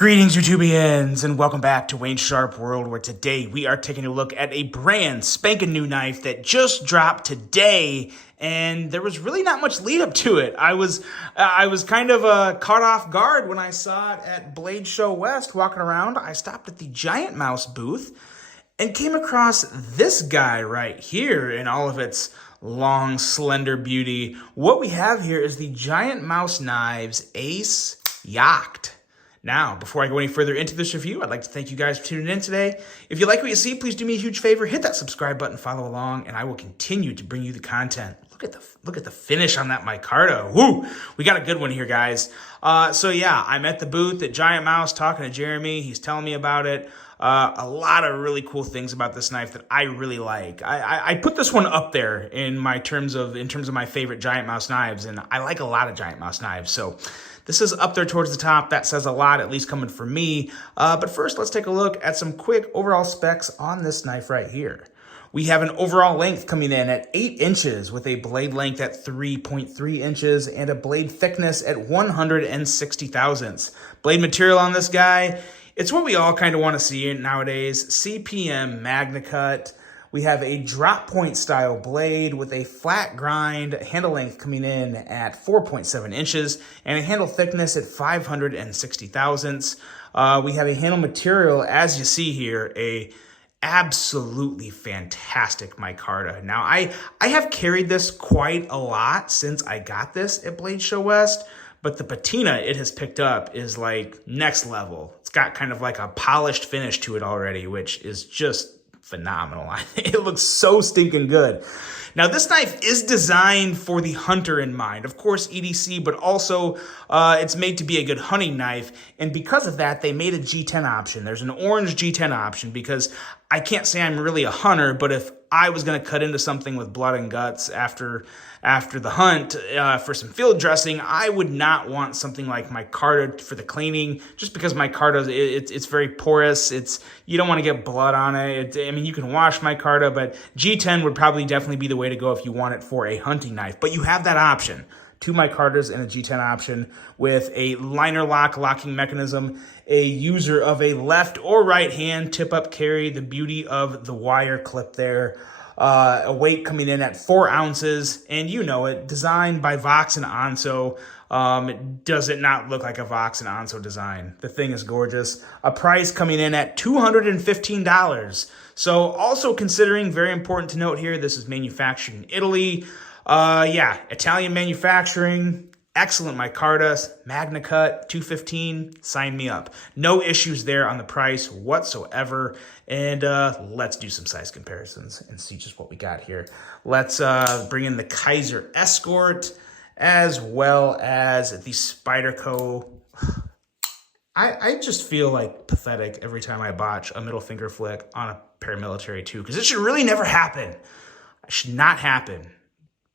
Greetings, YouTubians, and welcome back to Wayne Sharp World, where today we are taking a look at a brand spanking new knife that just dropped today, and there was really not much lead up to it. I was kind of caught off guard when I saw it at Blade Show West walking around. I stopped at the GiantMouse booth and came across this guy right here in all of its long, slender beauty. What we have here is the GiantMouse Knives Ace Jagt. Now, before I go any further into this review, I'd like to thank you guys for tuning in today. If you like what you see, please do me a huge favor, hit that subscribe button, follow along, and I will continue to bring you the content. Look at the finish on that micarta. Woo! We got a good one here, guys. So yeah, I'm at the booth at GiantMouse talking to Jeremy. He's telling me about it. A lot of really cool things about this knife that I really like. I put this one up there in terms of my favorite GiantMouse knives, and I like a lot of GiantMouse knives. So this is up there towards the top. That says a lot, at least coming from me. But first, let's take a look at some quick overall specs on this knife right here. We have an overall length coming in at 8 inches with a blade length at 3.3 inches and a blade thickness at 160 thousandths. Blade material on this guy, it's what we all kind of want to see nowadays. CPM Magna Cut. We have a drop point style blade with a flat grind, handle length coming in at 4.7 inches and a handle thickness at 560 thousandths. We have a handle material, as you see here, a absolutely fantastic micarta. Now, I have carried this quite a lot since I got this at Blade Show West, but the patina it has picked up is like next level. It's got kind of like a polished finish to it already, which is just phenomenal. It looks so stinking good. Now, this knife is designed for the hunter in mind. Of course, EDC, but also it's made to be a good hunting knife. And because of that, they made a G10 option. There's an orange G10 option because I can't say I'm really a hunter, but if I was going to cut into something with blood and guts after the hunt for some field dressing, I would not want something like micarta for the cleaning, just because micarta, it's very porous. You don't want to get blood on it. I mean, you can wash micarta, but G10 would probably definitely be the way to go if you want it for a hunting knife. But you have that option. 2 micartas and a G10 option with a liner locking mechanism, a user of a left or right hand tip-up carry, the beauty of the wire clip there, a weight coming in at 4 ounces, and you know it, designed by Vox and Anso. Does it not look like a Vox and Anso design? The thing is gorgeous. A price coming in at $215. So also considering, very important to note here, this is manufactured in Italy. Yeah, Italian manufacturing, excellent micarta, Magna Cut, $215, sign me up. No issues there on the price whatsoever. And let's do some size comparisons and see just what we got here. Let's bring in the Kaiser Escort as well as the Spyderco. I just feel like pathetic every time I botch a middle finger flick on a paramilitary 2, because it should really never happen. It should not happen.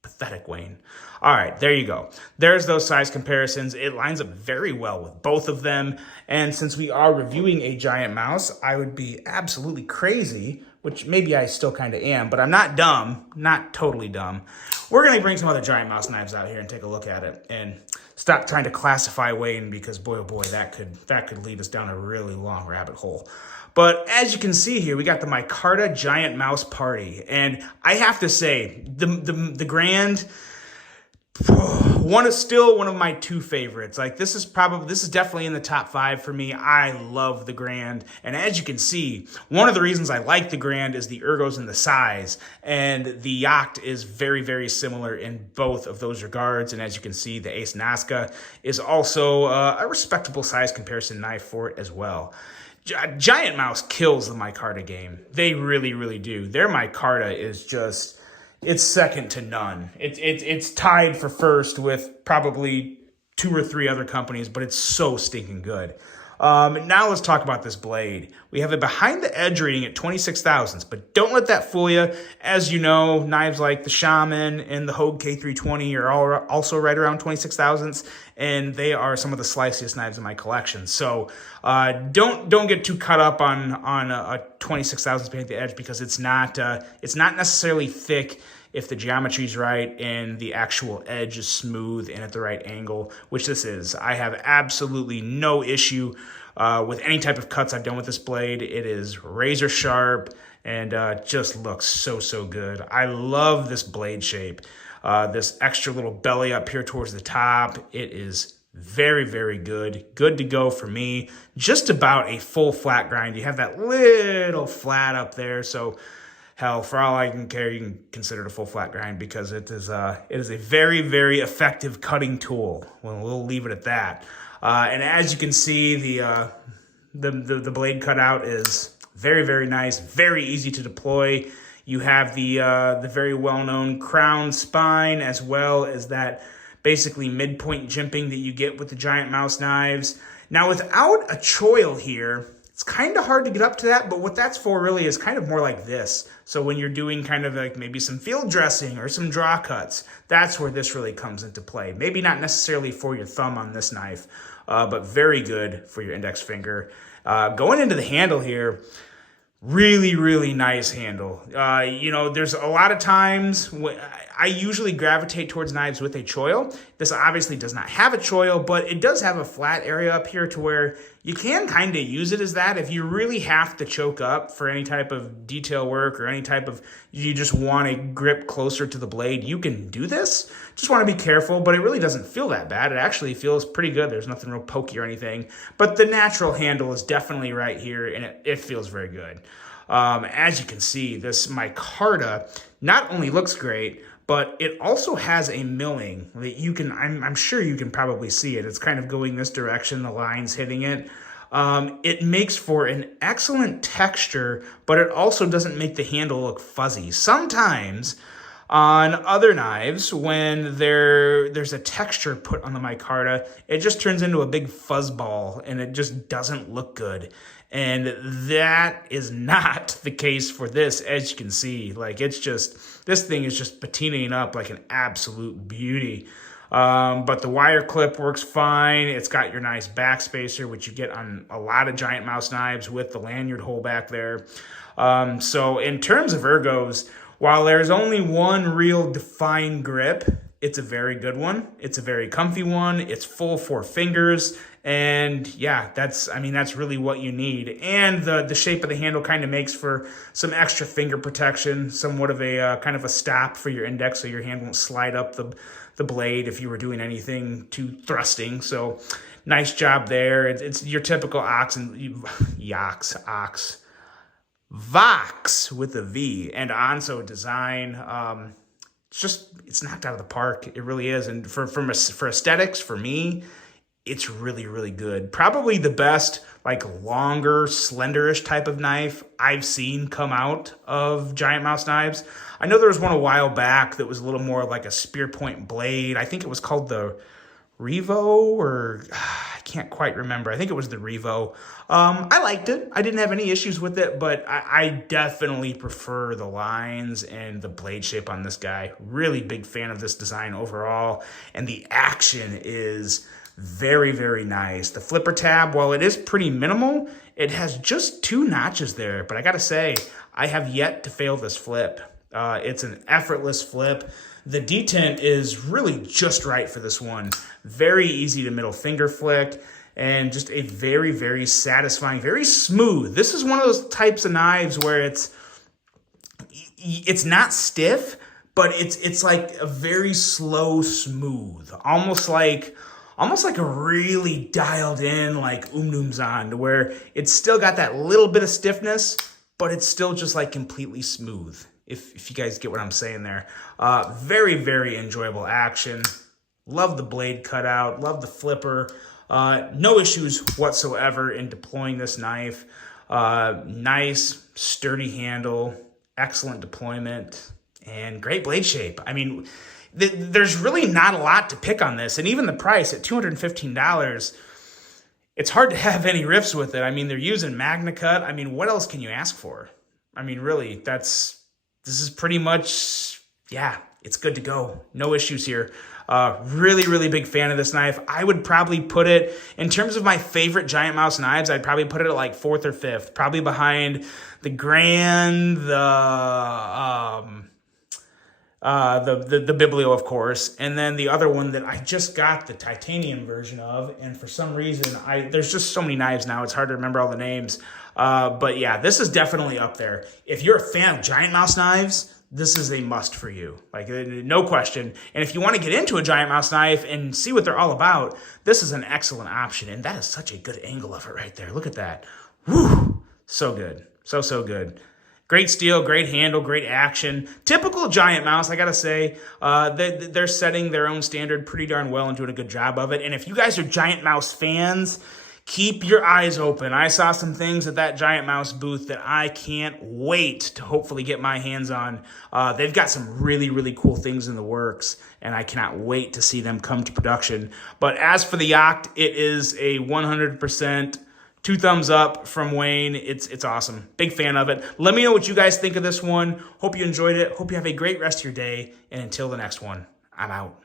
Pathetic, Wayne. All right, there you go. There's those size comparisons. It lines up very well with both of them. And since we are reviewing a GiantMouse, I would be absolutely crazy, which maybe I still kind of am, but I'm not dumb, not totally dumb. We're going to bring some other GiantMouse knives out here and take a look at it and stop trying to classify Wayne, because boy, oh boy, that could lead us down a really long rabbit hole. But as you can see here, we got the micarta GiantMouse Party. And I have to say, the Grand, still one of my 2 favorites. Like, this is definitely in the top 5 for me. I love the Grand. And as you can see, one of the reasons I like the Grand is the ergos and the size. And the Jagt is very, very similar in both of those regards. And as you can see, the Ace Nazca is also a respectable size comparison knife for it as well. GiantMouse kills the micarta game. They really, really do. Their micarta is just, it's second to none. It's tied for first with probably 2 or 3 other companies, but it's so stinking good. Now let's talk about this blade. We have a behind the edge reading at 26 thousandths, but don't let that fool you. As you know, knives like the Shaman and the Hogue K320 are also right around 26 thousandths, and they are some of the sliciest knives in my collection. So don't get too caught up on a 26 thousandths behind the edge, because it's not necessarily thick if the geometry's right and the actual edge is smooth and at the right angle, which this is. I have absolutely no issue with any type of cuts I've done with this blade. It is razor sharp and just looks so good. I love this blade shape. This extra little belly up here towards the top. It is very good. Good to go for me. Just about a full flat grind. You have that little flat up there, so hell, for all I can care, you can consider it a full flat grind because it is a very effective cutting tool. Well, we'll leave it at that. And as you can see, the blade cutout is very nice, very easy to deploy. You have the very well-known crown spine, as well as that basically midpoint jimping that you get with the GiantMouse knives. Now, without a choil here, it's kind of hard to get up to that, but what that's for really is kind of more like this. So when you're doing kind of like maybe some field dressing or some draw cuts, that's where this really comes into play. Maybe not necessarily for your thumb on this knife, but very good for your index finger. Going into the handle here, really nice handle. You know, there's a lot of times I usually gravitate towards knives with a choil. This obviously does not have a choil, but it does have a flat area up here to where you can kind of use it as that. If you really have to choke up for any type of detail work or any type of, you just want to grip closer to the blade, you can do this. Just want to be careful, but it really doesn't feel that bad. It actually feels pretty good. There's nothing real pokey or anything, but the natural handle is definitely right here, and it feels very good. As you can see, this micarta not only looks great, but it also has a milling that you can, I'm sure you can probably see it. It's kind of going this direction, the line's hitting it. It makes for an excellent texture, but it also doesn't make the handle look fuzzy. Sometimes on other knives, when there's a texture put on the micarta, it just turns into a big fuzz ball and it just doesn't look good. And that is not the case for this, as you can see. Like, it's just, this thing is just patinaing up like an absolute beauty. But the wire clip works fine. It's got your nice backspacer, which you get on a lot of GiantMouse knives with the lanyard hole back there. So in terms of ergos, while there's only one real defined grip, it's a very good one. It's a very comfy one. It's full 4 fingers. And yeah, that's really what you need. And the shape of the handle kind of makes for some extra finger protection, somewhat of a kind of a stop for your index so your hand won't slide up the blade if you were doing anything too thrusting. So nice job there. It's your typical Vox with a V and Onso design. It's knocked out of the park. It really is. And for aesthetics, for me, it's really good. Probably the best, like, longer, slenderish type of knife I've seen come out of GiantMouse knives. I know there was one a while back that was a little more like a spear point blade. I think it was called the Revo, or I can't quite remember. I think it was the Revo. I liked it. I didn't have any issues with it, but I definitely prefer the lines and the blade shape on this guy. Really big fan of this design overall, and the action is very nice. The flipper tab, while it is pretty minimal, it has just 2 notches there, but I gotta say, I have yet to fail this flip. It's an effortless flip. The detent is really just right for this one. Very easy to middle finger flick, and just a very satisfying, very smooth. This is one of those types of knives where it's not stiff, but it's like a very slow smooth, almost like a really dialed in like Umnumzand, where it's still got that little bit of stiffness, but it's still just like completely smooth. If you guys get what I'm saying there. Very enjoyable action. Love the blade cutout. Love the flipper. No issues whatsoever in deploying this knife. Nice, sturdy handle. Excellent deployment. And great blade shape. I mean, there's really not a lot to pick on this. And even the price at $215, it's hard to have any riffs with it. I mean, they're using Magna Cut. I mean, what else can you ask for? I mean, really, this is pretty much, yeah, it's good to go. No issues here. Really big fan of this knife. I would probably put it, in terms of my favorite GiantMouse knives, I'd probably put it at like 4th or 5th, probably behind the Grand, the Biblio, of course, and then the other one that I just got the titanium version of, and for some reason, there's just so many knives now, it's hard to remember all the names. But yeah, this is definitely up there. If you're a fan of GiantMouse knives, this is a must for you, like no question. And if you want to get into a GiantMouse knife and see what they're all about, this is an excellent option. And that is such a good angle of it right there. Look at that. Woo! So good. So good. Great steel, great handle, great action. Typical GiantMouse, I gotta say. They're setting their own standard pretty darn well and doing a good job of it. And if you guys are GiantMouse fans, keep your eyes open. I saw some things at that GiantMouse booth that I can't wait to hopefully get my hands on. They've got some really, really cool things in the works, and I cannot wait to see them come to production. But as for the Jagt, it is a 100%. 2 thumbs up from Wayne. It's awesome. Big fan of it. Let me know what you guys think of this one. Hope you enjoyed it. Hope you have a great rest of your day. And until the next one, I'm out.